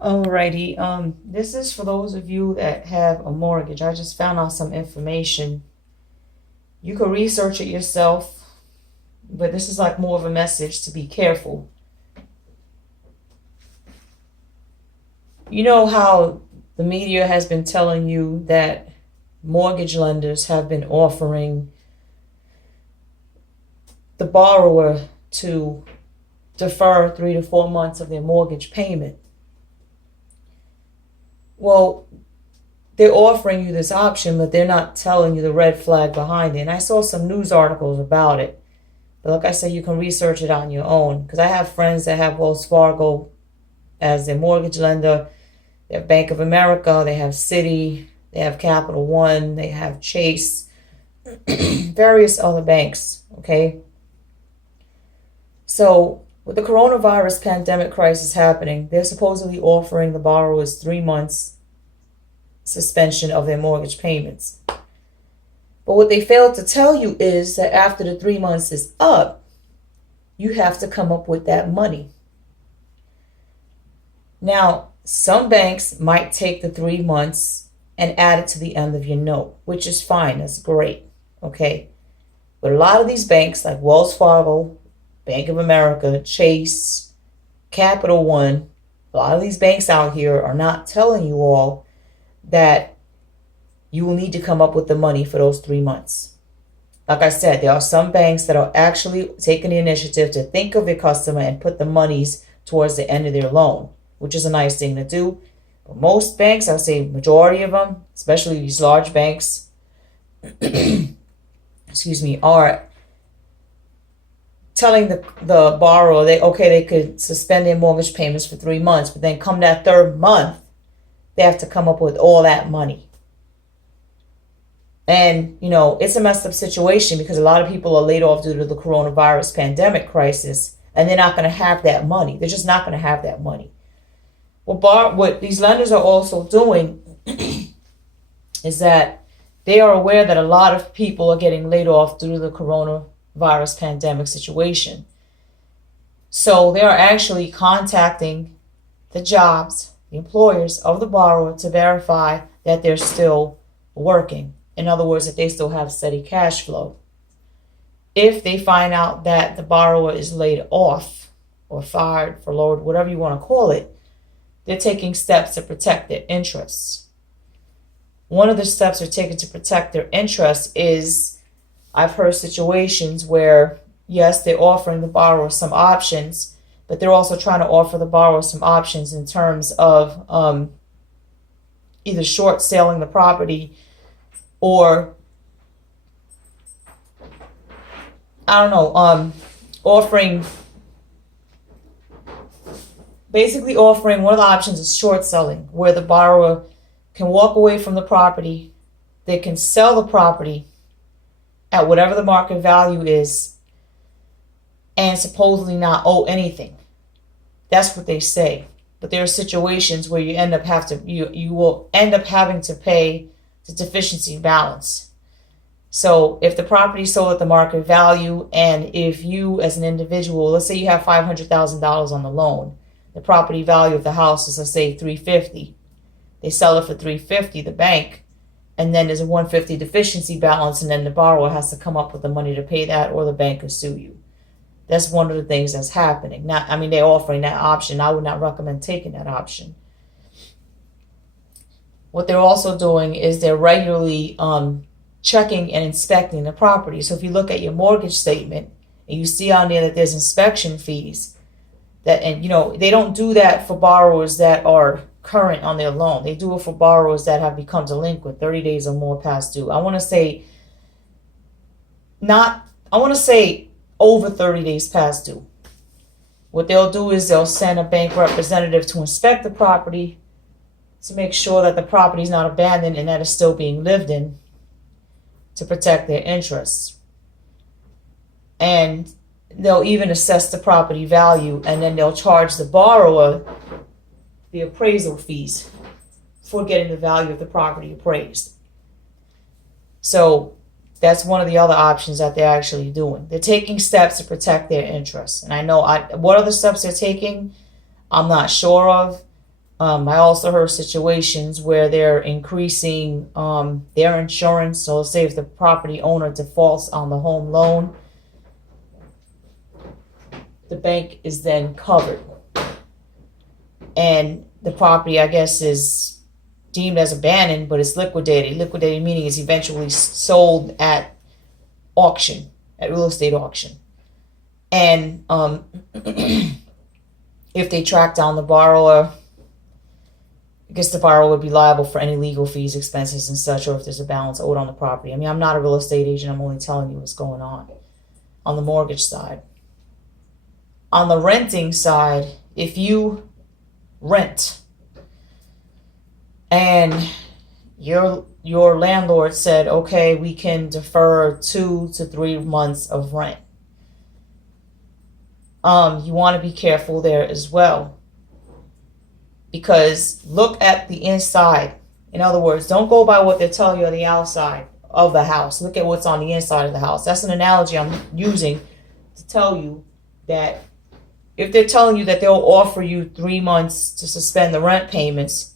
Alrighty, this is for those of you that have a mortgage. I just found out some information. You can research it yourself, but this is like more of a message to be careful. You know how the media has been telling you that mortgage lenders have been offering the borrower to defer 3 to 4 months of their mortgage payment. Well, they're offering you this option, but they're not telling you the red flag behind it. And I saw some news articles about it. But like I said, you can research it on your own. Because I have friends that have Wells Fargo as their mortgage lender. They have Bank of America, they have Citi, they have Capital One, they have Chase, various other banks, okay? So with the coronavirus pandemic crisis happening, they're supposedly offering the borrowers 3 months suspension of their mortgage payments. But what they failed to tell you is that after the 3 months is up, you have to come up with that money. Now, some banks might take the 3 months and add it to the end of your note, which is fine. That's great. Okay. But a lot of these banks like Wells Fargo, Bank of America, Chase, Capital One, a lot of these banks out here are not telling you all that you will need to come up with the money for those 3 months. Like I said, there are some banks that are actually taking the initiative to think of your customer and put the monies towards the end of their loan, which is a nice thing to do. But most banks, I would say majority of them, especially these large banks, excuse me, are telling the borrower they could suspend their mortgage payments for 3 months, but then come that third month, they have to come up with all that money. And, it's a messed up situation because a lot of people are laid off due to the coronavirus pandemic crisis, and they're not going to have that money. They're just not going to have that money. What these lenders are also doing is that they are aware that a lot of people are getting laid off due to the coronavirus pandemic situation. So they are actually contacting the jobs, the employers of the borrower to verify that they're still working. In other words, that they still have steady cash flow. If they find out that the borrower is laid off or fired, furloughed, whatever you want to call it, they're taking steps to protect their interests. One of the steps they're taking to protect their interests is, I've heard situations where, yes, they're offering the borrower some options, but they're also trying to offer the borrower some options in terms of either short selling the property or, offering one of the options is short selling, where the borrower can walk away from the property. They can sell the property at whatever the market value is and supposedly not owe anything. That's what they say. But there are situations where you will end up having to pay the deficiency balance. So if the property is sold at the market value, and if you as an individual, let's say you have $500,000 on the loan, the property value of the house is, let's say, $350,000. They sell it for $350,000, the bank, and then there's a $150,000 deficiency balance, and then the borrower has to come up with the money to pay that, or the bank could sue you. That's one of the things that's happening. They're offering that option. I would not recommend taking that option. What they're also doing is they're regularly checking and inspecting the property. So if you look at your mortgage statement and you see on there that there's inspection fees, they don't do that for borrowers that are current on their loan. They do it for borrowers that have become delinquent, 30 days or more past due. I want to say over 30 days past due. What they'll do is they'll send a bank representative to inspect the property to make sure that the property is not abandoned and that it's still being lived in, to protect their interests. And they'll even assess the property value, and then they'll charge the borrower the appraisal fees for getting the value of the property appraised. So that's one of the other options that they're actually doing. They're taking steps to protect their interests. And I know what other steps they're taking, I'm not sure of. I also heard situations where they're increasing their insurance. So say if the property owner defaults on the home loan, the bank is then covered. And the property, I guess, is deemed as abandoned, but it's liquidated. Liquidated meaning it's eventually sold at auction, at real estate auction. And if they track down the borrower, I guess the borrower would be liable for any legal fees, expenses, and such, or if there's a balance owed on the property. I mean, I'm not a real estate agent. I'm only telling you what's going on the mortgage side. On the renting side, if you rent and your landlord said, okay, we can defer 2 to 3 months of rent, you want to be careful there as well. Because look at the inside. In other words, don't go by what they're telling you on the outside of the house. Look at what's on the inside of the house. That's an analogy I'm using to tell you that if they're telling you that they'll offer you 3 months to suspend the rent payments,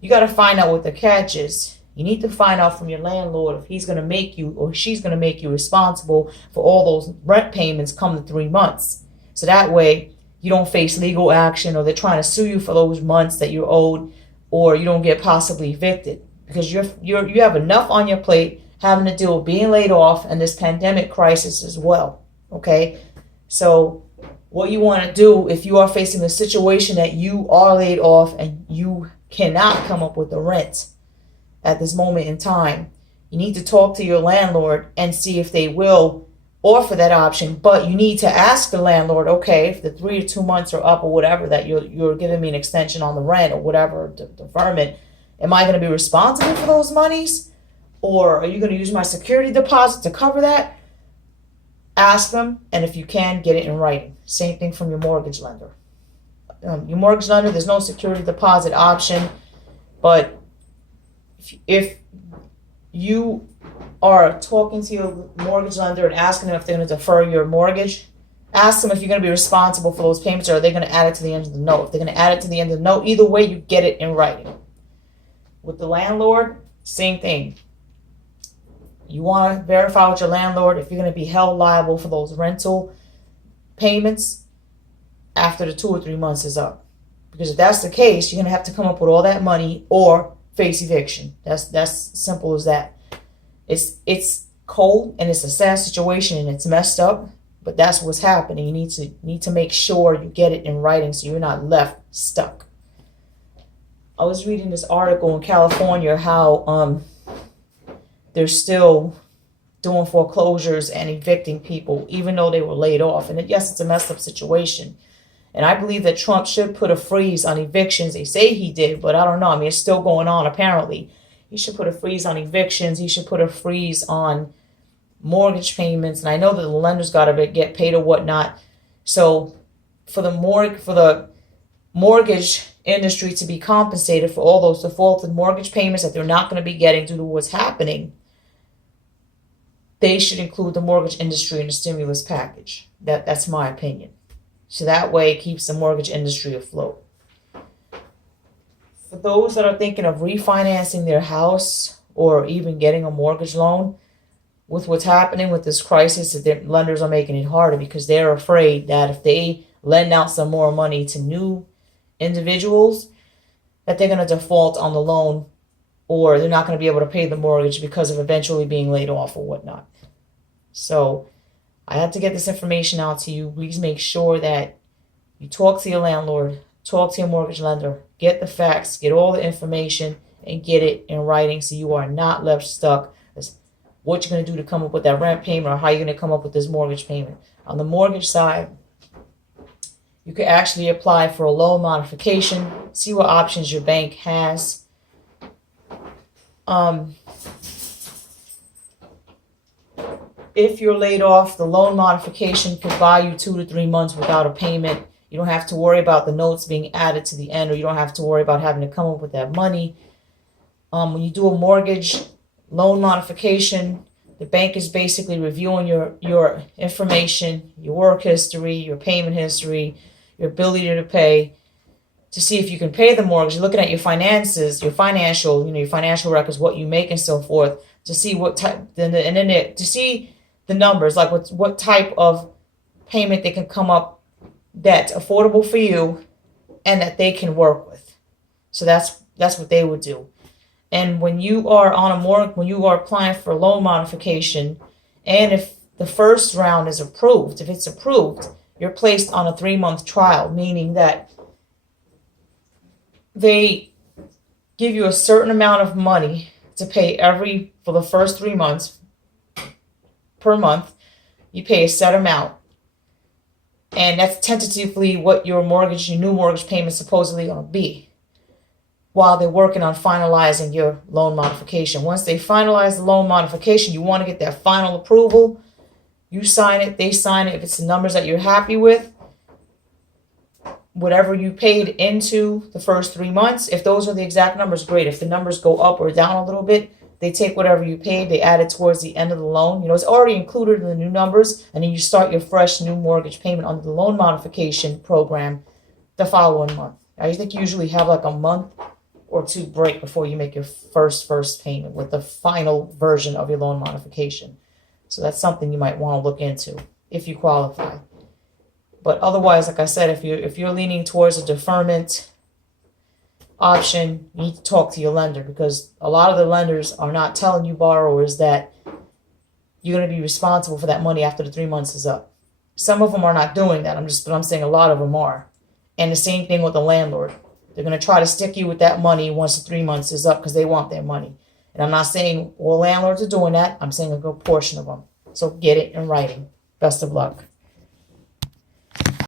you got to find out what the catch is. You need to find out from your landlord if he's going to make you or she's going to make you responsible for all those rent payments come to 3 months. So that way you don't face legal action, or they're trying to sue you for those months that you're owed, or you don't get possibly evicted, because you have enough on your plate having to deal with being laid off and this pandemic crisis as well. Okay, so what you want to do if you are facing a situation that you are laid off and you cannot come up with the rent at this moment in time, you need to talk to your landlord and see if they will offer that option. But you need to ask the landlord, okay, if the 3 or 2 months are up or whatever, that you're giving me an extension on the rent or whatever, deferment, am I going to be responsible for those monies, or are you going to use my security deposit to cover that? Ask them, and if you can, get it in writing. Same thing from your mortgage lender. Your mortgage lender, there's no security deposit option, but if you are talking to your mortgage lender and asking them if they're going to defer your mortgage, ask them if you're going to be responsible for those payments, or are they going to add it to the end of the note. If they're going to add it to the end of the note, either way, you get it in writing. With the landlord, same thing. You want to verify with your landlord if you're going to be held liable for those rental payments after the 2 or 3 months is up. Because if that's the case, you're going to have to come up with all that money or face eviction. That's simple as that. It's cold and it's a sad situation and it's messed up, but that's what's happening. You need to make sure you get it in writing so you're not left stuck. I was reading this article in California how they're still doing foreclosures and evicting people even though they were laid off. And yes, it's a messed up situation. And I believe that Trump should put a freeze on evictions. They say he did, but I don't know. I mean, it's still going on apparently. He should put a freeze on evictions. He should put a freeze on mortgage payments. And I know that the lenders got to get paid or whatnot. So for the mortgage industry to be compensated for all those defaulted mortgage payments that they're not going to be getting due to what's happening, they should include the mortgage industry in the stimulus package. That's my opinion. So that way it keeps the mortgage industry afloat. For those that are thinking of refinancing their house or even getting a mortgage loan, with what's happening with this crisis, the lenders are making it harder because they're afraid that if they lend out some more money to new individuals, that they're going to default on the loan, or they're not going to be able to pay the mortgage because of eventually being laid off or whatnot. So I had to get this information out to you. Please make sure that you talk to your landlord, talk to your mortgage lender, get the facts, get all the information, and get it in writing so you are not left stuck as what you're going to do to come up with that rent payment or how you're going to come up with this mortgage payment. On the mortgage side, you could actually apply for a loan modification, see what options your bank has. If you're laid off, the loan modification could buy you 2 to 3 months without a payment. You don't have to worry about the notes being added to the end, or you don't have to worry about having to come up with that money. When you do a mortgage loan modification, the bank is basically reviewing your information, your work history, your payment history, your ability to pay. to see if you can pay the mortgage. You're looking at your finances, your financial, your financial records, what you make and so forth, to see what type, and then to see the numbers, like what type of payment they can come up that's affordable for you and that they can work with. So that's what they would do. And when you are on a mortgage, when you are applying for a loan modification, and if the first round is approved, if it's approved, you're placed on a 3-month trial, meaning that they give you a certain amount of money to pay for the first 3 months per month. You pay a set amount. And that's tentatively what your new mortgage payment is supposedly going to be, while they're working on finalizing your loan modification. Once they finalize the loan modification, you want to get that final approval. You sign it, they sign it. If it's the numbers that you're happy with, whatever you paid into the first 3 months, if those are the exact numbers, great. If the numbers go up or down a little bit, they take whatever you paid, they add it towards the end of the loan. It's already included in the new numbers, and then you start your fresh new mortgage payment under the loan modification program the following month. Now, you think you usually have like a month or 2 break before you make your first payment with the final version of your loan modification. So that's something you might want to look into if you qualify. But otherwise, like I said, if you're leaning towards a deferment option, you need to talk to your lender, because a lot of the lenders are not telling you borrowers that you're going to be responsible for that money after the 3 months is up. Some of them are not doing that. I'm saying a lot of them are. And the same thing with the landlord. They're going to try to stick you with that money once the 3 months is up because they want their money. And I'm not saying all landlords are doing that. I'm saying a good portion of them. So get it in writing. Best of luck.